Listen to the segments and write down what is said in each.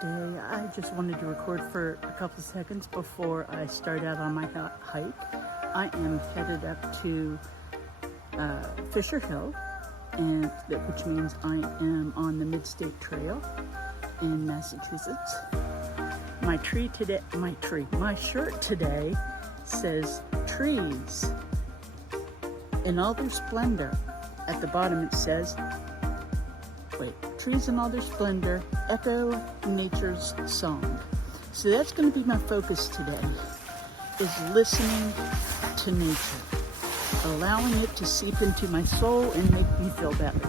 Day. I just wanted to record for a couple of seconds before I start out on my hike. I am headed up to Fisher Hill, which means I am on the Midstate Trail in Massachusetts. My shirt today says trees in all their splendor. At the bottom it says, trees in all their splendor, echo nature's song. So that's going to be my focus today, is listening to nature, allowing it to seep into my soul and make me feel better.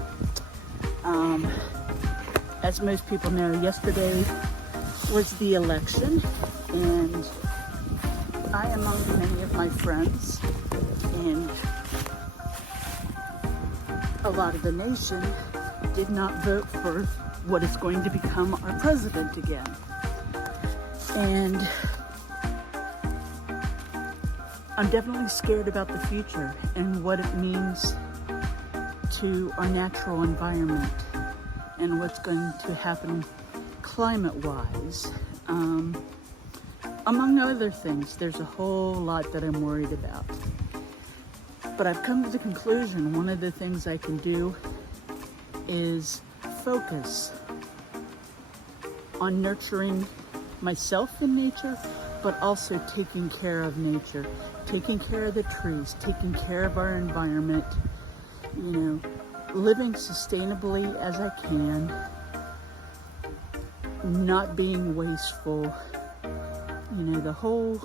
As most people know, yesterday was the election, and I, among many of my friends and a lot of the nation, did not vote for what is going to become our president again. And I'm definitely scared about the future and what it means to our natural environment and what's going to happen climate-wise. Among other things, there's a whole lot that I'm worried about. But I've come to the conclusion one of the things I can do is focus on nurturing myself in nature, but also taking care of nature, taking care of the trees, taking care of our environment, living sustainably as I can, not being wasteful, the whole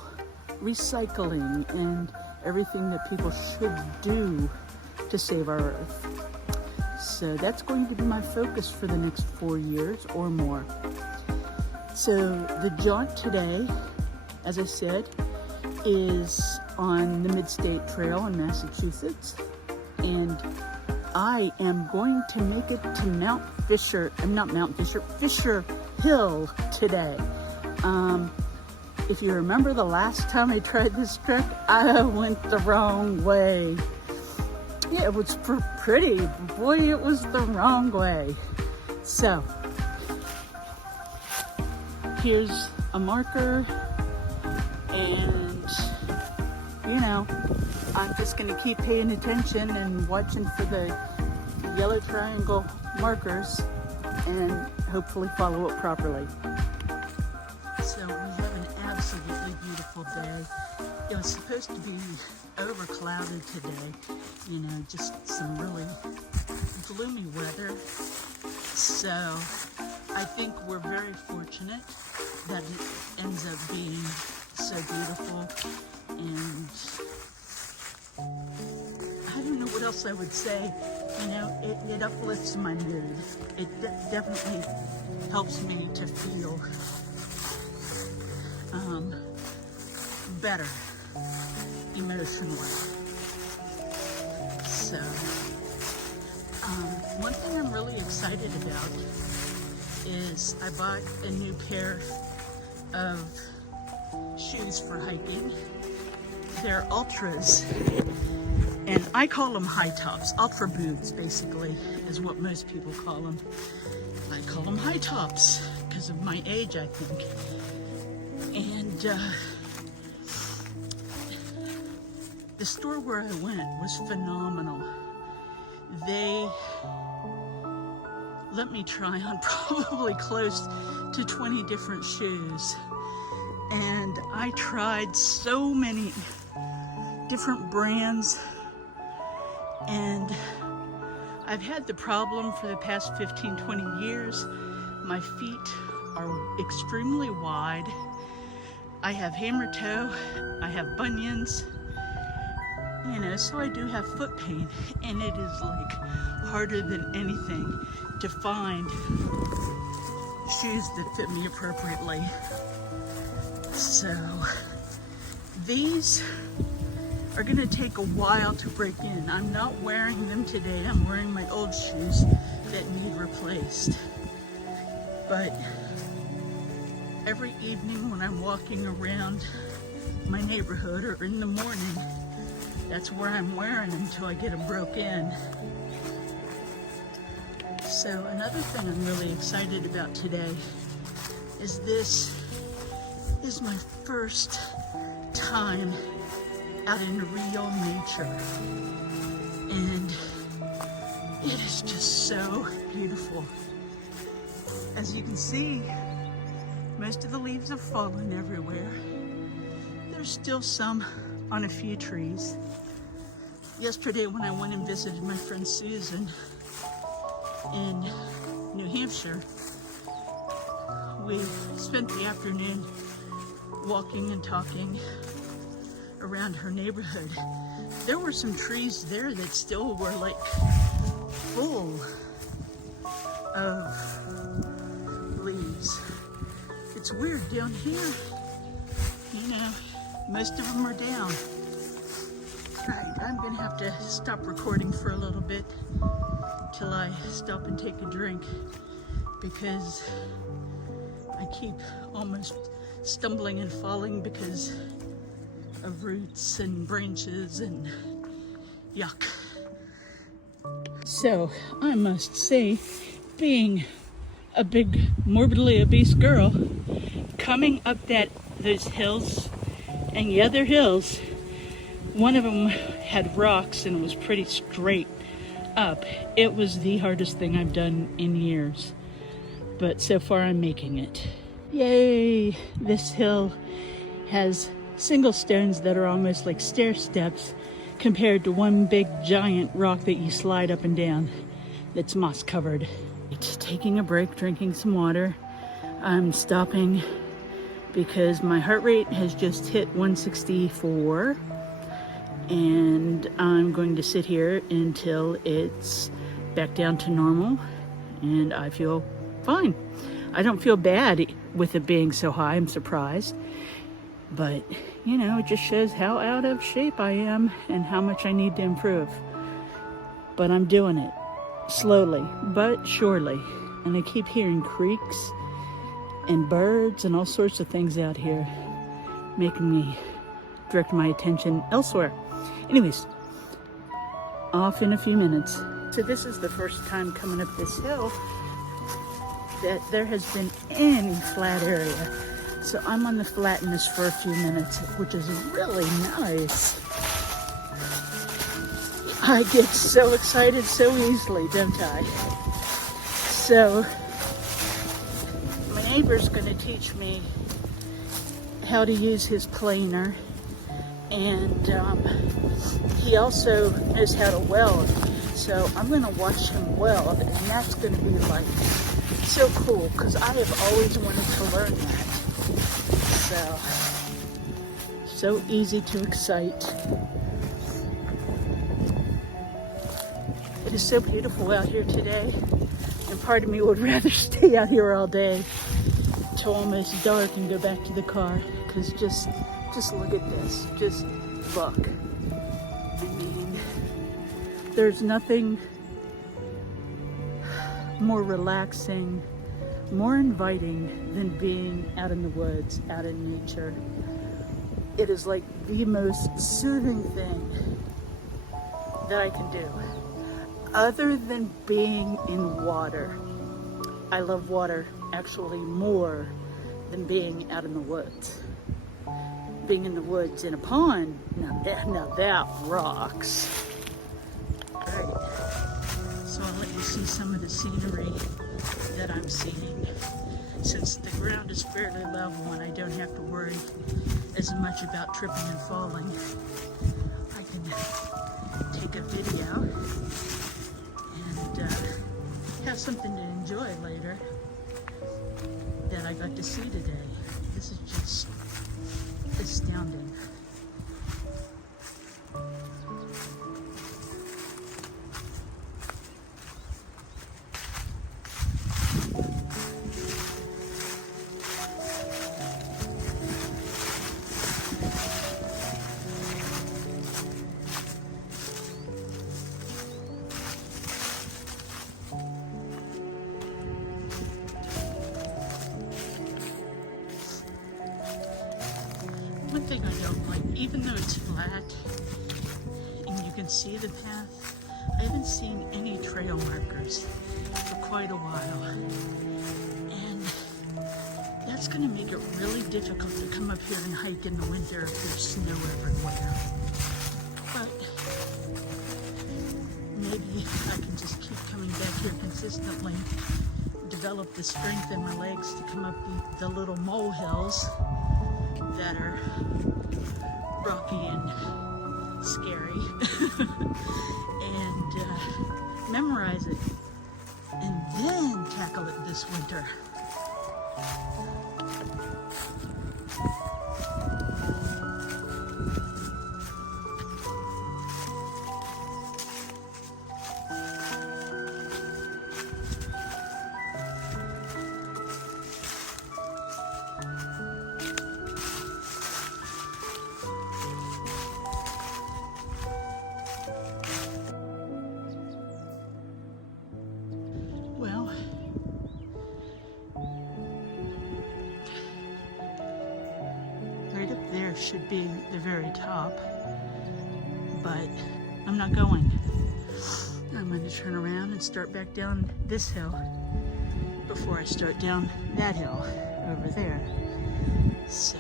recycling and everything that people should do to save our earth. So that's going to be my focus for the next 4 years or more. So the jaunt today, as I said, is on the Midstate Trail in Massachusetts. And I am going to make it to Fisher Hill today. If you remember the last time I tried this trek, I went the wrong way. Yeah, it was pretty. Boy, it was the wrong way. So, here's a marker, and, I'm just going to keep paying attention and watching for the yellow triangle markers and hopefully follow it properly. So, we have an absolutely beautiful day. It was supposed to be overclouded today, just some really gloomy weather. So I think we're very fortunate that it ends up being so beautiful, and I don't know what else I would say. It uplifts my mood. It definitely helps me to feel better emotionally. So, one thing I'm really excited about is I bought a new pair of shoes for hiking. They're ultras, and I call them high tops. Ultra boots, basically, is what most people call them. I call them high tops because of my age, I think. And the store where I went was phenomenal. They let me try on probably close to 20 different shoes. And I tried so many different brands. And I've had the problem for the past 15, 20 years. My feet are extremely wide. I have hammer toe, I have bunions, so I do have foot pain, and it is like harder than anything to find shoes that fit me appropriately. So these are gonna take a while to break in. I'm not wearing them today. I'm wearing my old shoes that need replaced. But every evening when I'm walking around my neighborhood or in the morning, that's where I'm wearing them until I get them broke in. So another thing I'm really excited about today is this is my first time out in real nature. And it is just so beautiful. As you can see, most of the leaves have fallen everywhere. There's still some on a few trees. Yesterday when I went and visited my friend Susan in New Hampshire, we spent the afternoon walking and talking around her neighborhood. There were some trees there that still were like full of leaves. It's weird down here, you know, most of them are down. Alright, I'm gonna have to stop recording for a little bit till I stop and take a drink, because I keep almost stumbling and falling because of roots and branches and yuck. So I must say, being a big morbidly obese girl, coming up those hills and the other hills, one of them had rocks and it was pretty straight up. It was the hardest thing I've done in years, but so far I'm making it. Yay! This hill has single stones that are almost like stair steps compared to one big giant rock that you slide up and down that's moss covered. Taking a break, drinking some water. I'm stopping because my heart rate has just hit 164, and I'm going to sit here until it's back down to normal and I feel fine. I don't feel bad with it being so high. I'm surprised, but you know, it just shows how out of shape I am and how much I need to improve. But I'm doing it slowly but surely, and I keep hearing creeks and birds and all sorts of things out here, making me direct my attention elsewhere. Anyways, off in a few minutes. So this is the first time coming up this hill that there has been any flat area. So I'm on the flatness for a few minutes, which is really nice. I get so excited so easily, don't I? So my neighbor's gonna teach me how to use his planer, and he also knows how to weld. So I'm gonna watch him weld, and that's gonna be like so cool, because I have always wanted to learn that. So easy to excite. It is so beautiful out here today, and part of me would rather stay out here all day till almost dark and go back to the car, because just look at this. Just look. I mean, there's nothing more relaxing, more inviting than being out in the woods, out in nature. It is like the most soothing thing that I can do, other than being in water. I love water actually more than being out in the woods. Being in the woods in a pond, now that rocks. All right, so I'll let you see some of the scenery that I'm seeing. Since the ground is fairly level and I don't have to worry as much about tripping and falling, I can take a video and have something to enjoy later that I got to see today. This is just astounding. One thing I don't like, even though it's flat and you can see the path, I haven't seen any trail markers for quite a while. And That's going to make it really difficult to come up here and hike in the winter if there's snow everywhere. But maybe I can just keep coming back here consistently, develop the strength in my legs to come up the little molehills that are rocky and scary and memorize it and then tackle it this winter. Well, right up there should be the very top, but I'm not going. I'm going to turn around and start back down this hill before I start down that hill over there. So,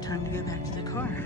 time to go back to the car.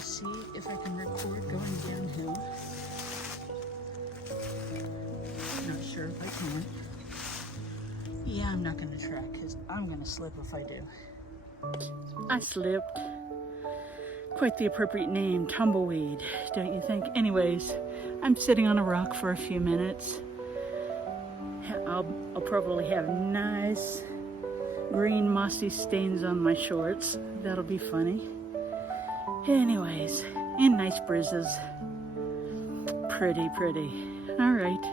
See if I can record going downhill. Not sure if I can. Yeah, I'm not gonna try because I'm gonna slip if I do. I slipped. Quite the appropriate name, tumbleweed, don't you think? Anyways, I'm sitting on a rock for a few minutes. I'll probably have nice green mossy stains on my shorts. That'll be funny. Anyways, and nice breezes. Pretty. All right.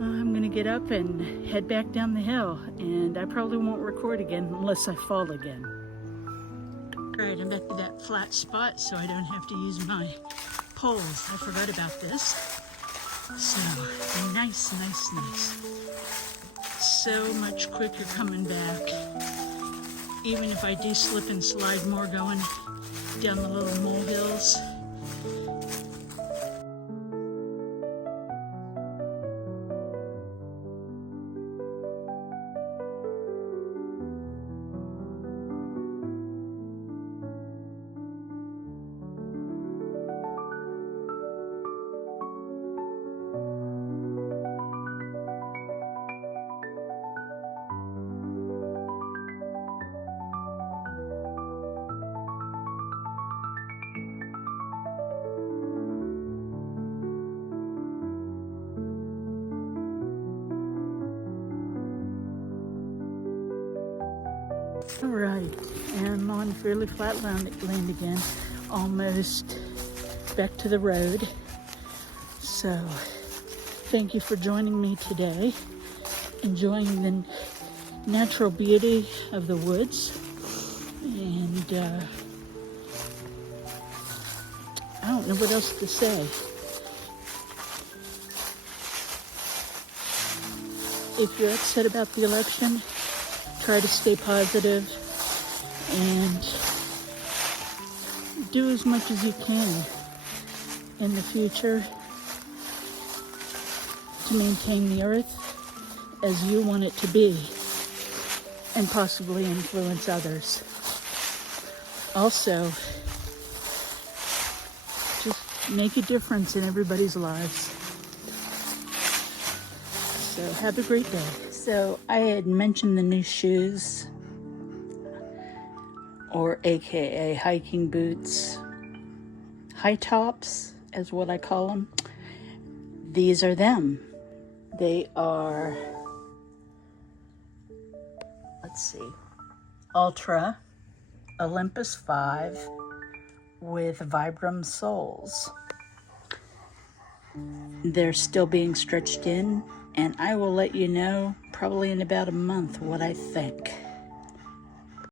I'm gonna get up and head back down the hill, and I probably won't record again unless I fall again. All right, I'm back to that flat spot so I don't have to use my poles. I forgot about this. So, nice. So much quicker coming back. Even if I do slip and slide more going down the little molehills. All right, and I'm on fairly flat land again, almost back to the road. So, thank you for joining me today, enjoying the natural beauty of the woods, and I don't know what else to say. If you're upset about the election, try to stay positive and do as much as you can in the future to maintain the earth as you want it to be and possibly influence others. Also, just make a difference in everybody's lives. So have a great day. So I had mentioned the new shoes or AKA hiking boots. High tops is what I call them. These are them. They are, let's see, Ultra Olympus 5 with Vibram soles. They're still being stretched in, and I will let you know probably in about a month what I think.